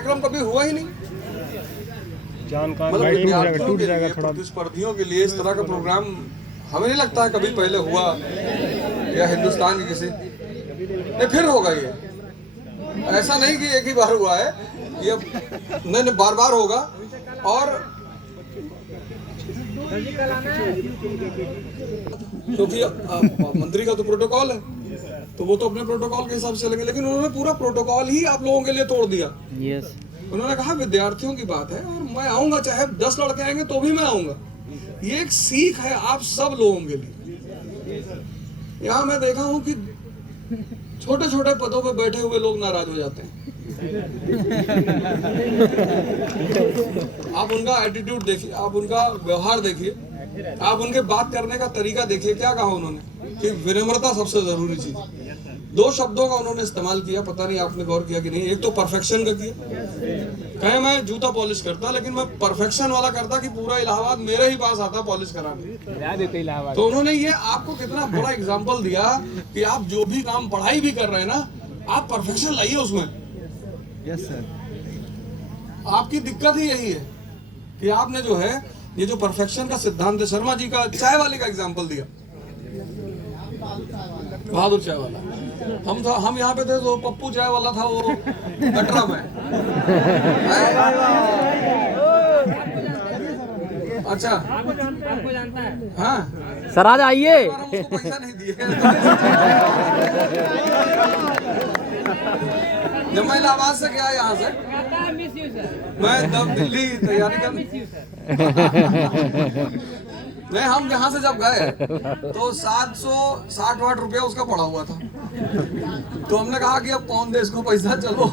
कार्यक्रम कभी हुआ ही नहीं। जानकार मतलब विद्यार्थियों टूट के जाएगा लिए, थोड़ा। प्रतिस्पर्धियों के लिए इस तरह का प्रोग्राम हमें नहीं लगता है कभी पहले हुआ या हिंदुस्तान के किसी नहीं, फिर होगा ये। ऐसा नहीं कि एक ही बार हुआ है, ये नहीं बार बार होगा। और क्योंकि मंत्री का तो प्रोटोकॉल है, तो वो तो अपने प्रोटोकॉल के हिसाब से चलेंगे, लेकिन उन्होंने पूरा प्रोटोकॉल ही आप लोगों के लिए तोड़ दिया। यस, उन्होंने कहा विद्यार्थियों की बात है और मैं आऊंगा, चाहे 10 लड़के आएंगे तो भी मैं आऊंगा। ये एक सीख है आप सब लोगों के लिए। यहाँ मैं देखा हूं कि छोटे छोटे पदों पे बैठे हुए लोग नाराज हो जाते हैं। आप उनका एटीट्यूड देखिए, आप उनका व्यवहार देखिए, आप उनके बात करने का तरीका देखिए। क्या कहा उन्होंने कि विनम्रता सबसे जरूरी चीज। 2 शब्दों का उन्होंने इस्तेमाल किया, पता नहीं आपने गौर किया कि नहीं। एक तो परफेक्शन का किया, कहे मैं जूता पॉलिश करता लेकिन मैं परफेक्शन वाला करता कि पूरा इलाहाबाद मेरे ही पास आता पॉलिश कराने। तो उन्होंने ये आपको कितना बड़ा एग्जाम्पल दिया कि आप जो भी काम पढ़ाई भी कर रहे हैं ना, आप परफेक्शन लाइए उसमें। Yes sir. आपकी दिक्कत ही यही है कि आपने जो है ये जो परफेक्शन का सिद्धांत है, शर्मा जी का चाय वाले का एग्जाम्पल दिया, बहादुर चाय वाला। हम यहाँ पे थे तो पप्पू चाय वाला था, वो कटरा में। अच्छा, आपको जानता है? हाँ सर, आज आइए। उसको पैसा नहीं दिए। जब मैं इलाहाबाद से गया यहाँ से, मैं तब दिल्ली तैयारी कर नहीं, हम यहाँ से जब गए तो 760 रुपया उसका पड़ा हुआ था। तो हमने कहा कि अब कौन दे इसको पैसा, चलो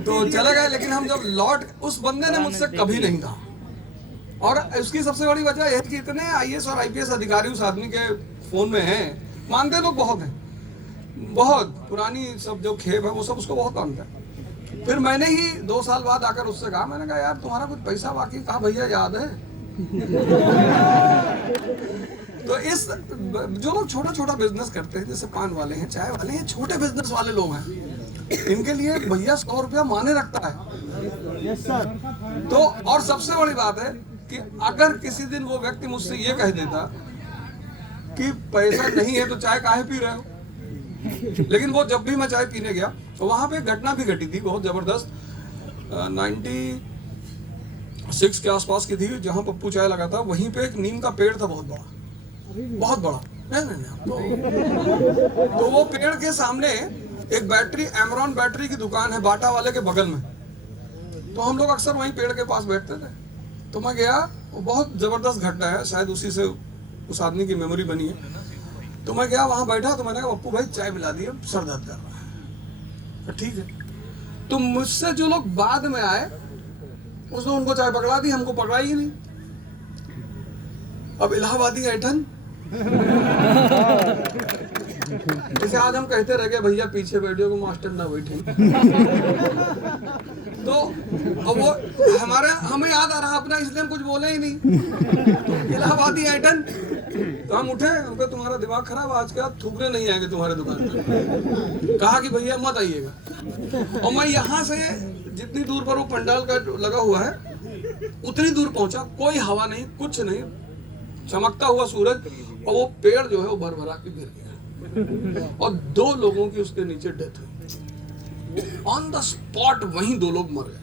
तो चले गए। लेकिन हम जब लौट, उस बंदे ने मुझसे कभी नहीं कहा। और उसकी सबसे बड़ी वजह यह कि इतने आईएएस और आईपीएस अधिकारी उस आदमी के फोन में हैं, मानते लोग बहुत हैं, बहुत पुरानी सब जो खेप है वो सब उसको बहुत मानते हैं। फिर मैंने ही 2 साल बाद आकर उससे कहा, मैंने कहा यार तुम्हारा कुछ पैसा बाकी? कहा भैया याद है। तो इस जो लोग छोटा छोटा बिजनेस करते हैं, जैसे पान वाले हैं, चाय वाले हैं, छोटे बिजनेस वाले लोग हैं, इनके लिए भैया 100 रुपया माने रखता है। Yes sir. तो और सबसे बड़ी बात है कि अगर किसी दिन वो व्यक्ति मुझसे ये कह देता कि पैसा नहीं है तो चाय काहे पी रहे हो, लेकिन वो जब भी मैं चाय पीने गया तो वहां पे एक घटना भी घटी थी बहुत जबरदस्त, 96 के आसपास की थी, जहां पप्पू चाय लगा था। वहीं पे एक नीम का पेड़ था, बहुत बड़ा, बहुत बड़ा। नहीं। तो वो पेड़ के सामने एक बैटरी, एमरॉन बैटरी की दुकान है बाटा वाले के बगल में। तो हम लोग अक्सर वहीं पेड़ के पास बैठते थे। तो मैं गया, वो बहुत जबरदस्त घटना है, शायद उसी से उस आदमी की मेमोरी बनी है। तो मैं गया, वहां बैठा, तो मैंने कहा पप्पू भाई चाय पिला दी, सर दर्द कर रहा है। ठीक है। तो मुझसे जो लोग बाद में आए, उसने उनको चाय पकड़ा दी, हमको पकड़ा ही नहीं। अब इलाहाबादी ऐठन जैसे आज हम कहते रह गए भैया पीछे बैठो को मास्टर ना बैठे। तो अब वो हमें याद आ रहा अपना, इसलिए हम कुछ बोले ही नहीं। इलाहाबादी ऐठन। तो हम उठे, हमको तुम्हारा दिमाग खराब, आज के बाद थूकने नहीं आएंगे तुम्हारे दुकान पे। कहा कि भैया मत आइएगा। और मैं यहाँ से जितनी दूर पर वो पंडाल का लगा हुआ है उतनी दूर पहुंचा, कोई हवा नहीं, कुछ नहीं, चमकता हुआ सूरज, और वो पेड़ जो है वो भरभरा के गिर गया और 2 लोगों की उसके नीचे डेथ हुई ऑन द स्पॉट। वहीं 2 लोग मर गए।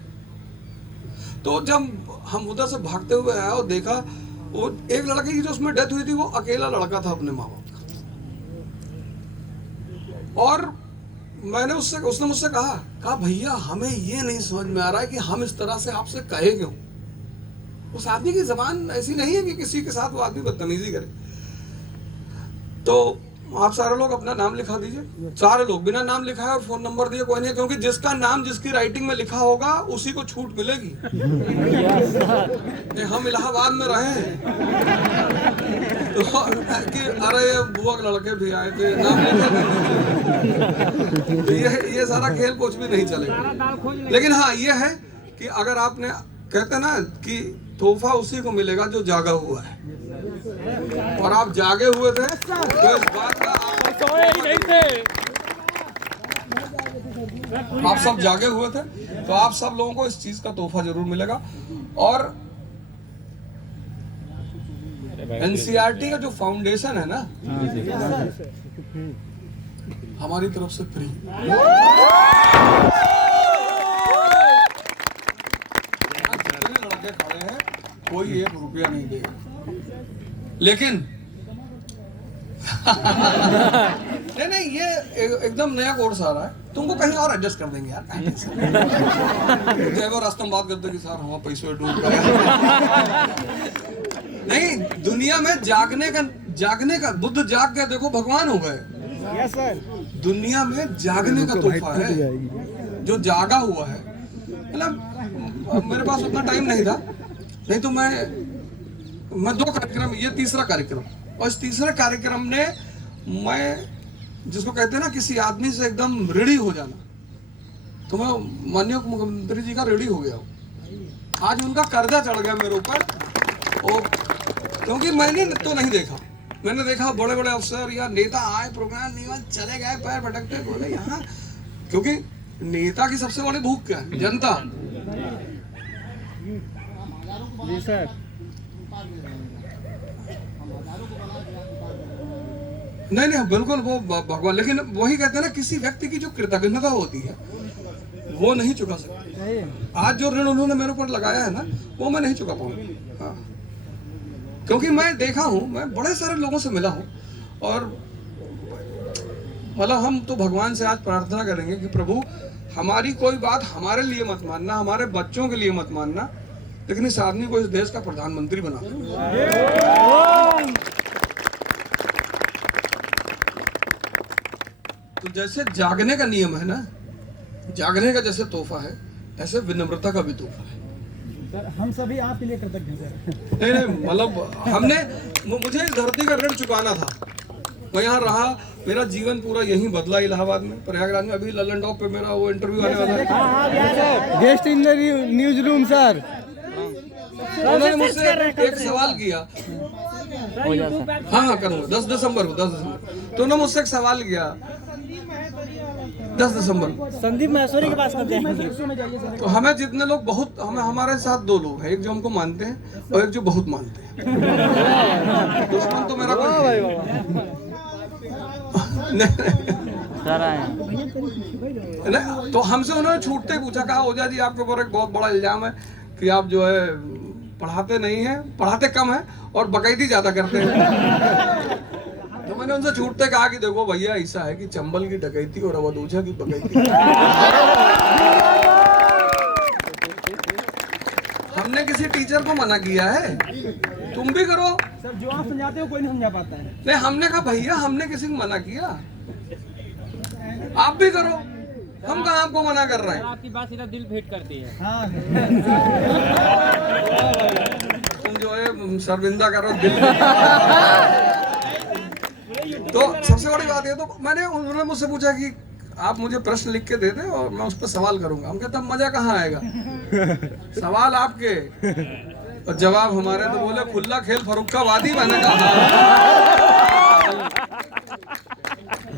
तो जब हम उधर से भागते हुए आए और देखा, वो एक लड़के की जो उसमें डेथ हुई थी वो अकेला लड़का था अपने माँ बाप का। और उसने मुझसे कहा भैया हमें ये नहीं समझ में आ रहा है कि हम इस तरह से आपसे कहे क्यों। उस आदमी की जबान ऐसी नहीं है कि किसी के साथ वो आदमी बदतमीजी करे। तो आप सारे लोग अपना नाम लिखा दीजिए, सारे लोग बिना नाम लिखाए और फोन नंबर दिए कोई नहीं, क्योंकि जिसका नाम जिसकी राइटिंग में लिखा होगा उसी को छूट मिलेगी। हम इलाहाबाद में रहे हैं तो कि अरे बुआ के लड़के भी आए थे, नाम लिखे तो ये सारा खेल कुछ भी नहीं चलेगा। लेकिन हाँ ये है कि अगर आपने कहते ना कि तोहफा उसी को मिलेगा जो जागा हुआ है, और आप जागे हुए थे तो इस बात का आप सोए ही नहीं थे। आप सब जागे हुए थे, तो आप सब लोगों को इस चीज का तोहफा जरूर मिलेगा। और एनसीईआरटी का जो फाउंडेशन है ना, हमारी तरफ से फ्री। जितने लड़के खड़े हैं कोई 1 रुपया नहीं देगा, लेकिन नहीं ये एकदम नया कोर्स आ रहा है, तुमको कहीं और एडजस्ट कर देंगे यार। जब वो रास्ते में बात करते कि सर हम पैसे डूब गए। नहीं, दुनिया में जागने का बुद्ध जाग गए, देखो भगवान हो गए। Yes sir. दुनिया में जागने का तोहफा है, जो जागा हुआ है। मतलब मेरे पास उतना टाइम नहीं था, नहीं तो मैं 2 कार्यक्रम, ये तीसरा कार्यक्रम, और इस तीसरे कार्यक्रम ने मैं जिसको कहते हैं ना किसी आदमी से एकदम रेडी हो जाना, तो मैं माननीय मुख्यमंत्री जी का रेडी हो गया हूँ। आज उनका कर्जा चढ़ गया मेरे ऊपर, क्योंकि मैंने तो नहीं देखा, मैंने देखा बड़े बड़े अफसर या नेता आए, प्रोग्राम नहीं चले गए, पैर भटकते बोले यहाँ, क्योंकि नेता की सबसे बड़ी भूख क्या है? जनता। जी सर। नहीं बिल्कुल वो भगवान, लेकिन वही कहते हैं ना किसी व्यक्ति की जो कृतज्ञता होती है वो नहीं चुका सकते। आज जो ऋण उन्होंने मेरे ऊपर लगाया है ना, वो मैं नहीं चुका पाऊंगा। हाँ, क्योंकि मैं देखा हूँ, मैं बड़े सारे लोगों से मिला हूँ, और मतलब हम तो भगवान से आज प्रार्थना करेंगे कि प्रभु हमारी कोई बात हमारे लिए मत मानना, हमारे बच्चों के लिए मत मानना, लेकिन इस आदमी को इस देश का प्रधानमंत्री बना दो। तो जैसे जागने का नियम है ना, जागने का जैसे तोहफा है, ऐसे विनम्रता का भी तोहफा है। सर हम सभी आपके लिए कृतज्ञ हैं। नहीं मतलब मुझे इस धरती का ऋण चुकाना था। मैं यहाँ रहा, मेरा जीवन पूरा यहीं बदला, इलाहाबाद में, प्रयागराज में। अभी ललन टॉप पे मेरा वो इंटरव्यू आने वाला है। Guest in the news room sir. उन्होंने मुझसे एक सवाल किया। हाँ करूँगा 10 दिसंबर को, 10 दिसंबर। तो उन्होंने मुझसे एक सवाल किया 10 दिसंबर को, संदीप महेश्वरी के पास कब जाएंगे? तो हमें जितने लोग बहुत, हमारे साथ 2 लोग हैं, एक जो हमको मानते हैं और एक जो बहुत मानते हैं। दुश्मन तो मेरा कोई नहीं। तो हमसे उन्होंने छूटते ही पूछा, कहा ओझा जी आपके ऊपर एक बहुत बड़ा इल्जाम है कि आप जो है पढ़ाते नहीं हैं, पढ़ाते कम है और बकैती ज्यादा करते हैं। तो मैंने उनसे छूटते कहा कि देखो भैया, ऐसा है कि चंबल की डकैती और अवध ओझा की बकैती हमने किसी टीचर को मना किया है? तुम भी करो सर, जो आप समझाते हो कोई नहीं समझा पाता है। नहीं, हमने कहा भैया हमने किसी को मना किया, आप भी करो, हम कहाँ आपको मना कर रहे हैं। आपकी बात सीधा दिल भेंट करती है। हाँ। तुम जो है शर्मिंदा कर रहे हो दिल। तो सबसे बड़ी बात है, तो उन्होंने मुझसे पूछा कि आप मुझे प्रश्न लिख के दे दे और मैं उस पर सवाल करूंगा। हम कहते मजा कहाँ आएगा, सवाल आपके और जवाब हमारे। तो बोले खुला खेल फर्रुखाबादी। मैंने कहा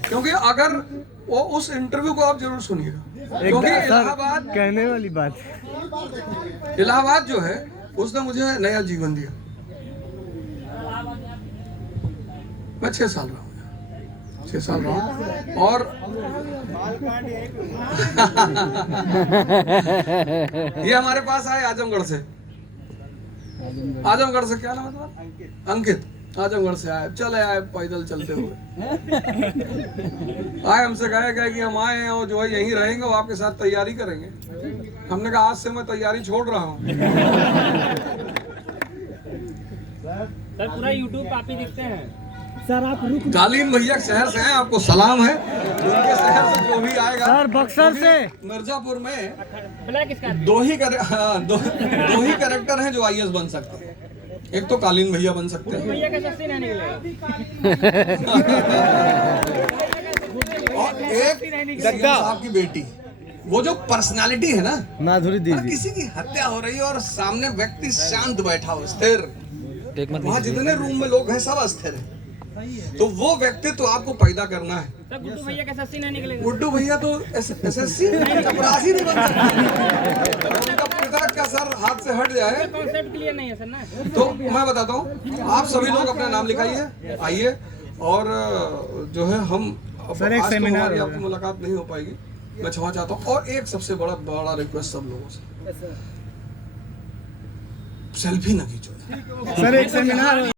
क्योंकि अगर वो उस इंटरव्यू को आप जरूर सुनिएगा, क्योंकि इलाहाबाद कहने वाली बात, इलाहाबाद जो है उसने मुझे नया जीवन दिया। मैं 6 साल रहा हूँ, 6 साल रहा हूँ, और ये हमारे पास आए आजमगढ़ से। आजमगढ़ से क्या नाम है तुम्हारा? अंकित। आजमगढ़ से आए, चले आए पैदल चलते हुए आए। हमसे कहा कि हम आए हैं और जो है यहीं रहेंगे और आपके साथ तैयारी करेंगे। हमने कहा आज से मैं तैयारी छोड़ रहा हूँ। सर पूरा यूट्यूब आप ही दिखते हैं। सर आप रुक। कालीन भैया शहर से हैं, आपको सलाम है। उनके शहर से जो भी आएगा, सर बक्सर से, मिर्जापुर में ब्लैक स्कार्पियो। दो ही कैरेक्टर हैं जो आईएएस बन सकते हैं। एक तो कालीन भैया बन सकते हैं, भैया का सस्ती नहीं निकलेगा। और एक सीएम साहब की बेटी। वो जो पर्सनालिटी है ना, माधुरी दीदी, किसी की हत्या हो रही है और सामने व्यक्ति शांत बैठा हो, स्थिर। वहाँ जितने रूम में लोग हैं सब अस्थिर हैं। तो वो व्यक्तित्व आपको पैदा करना है। सर गुड्डू भैया का एसएससी नहीं निकलेगा। गुड्डू भैया तो एसएससी चपरासी नहीं बन सकते। उनका पिता का सर हाथ से हट जाए कॉन्सेप्ट क्लियर नहीं है सर ना। तो मैं बताता हूँ, आप सभी लोग अपना नाम लिखाइए, आइए, और जो है हम सर एक आज तो सेमिनार हमारी होगा। आपकी मुलाकात नहीं हो पाएगी, मैं क्षमा चाहता हूँ। और एक सबसे बड़ा रिक्वेस्ट सब लोगों से, सेल्फी ना खींचो। सर एक सेमिनार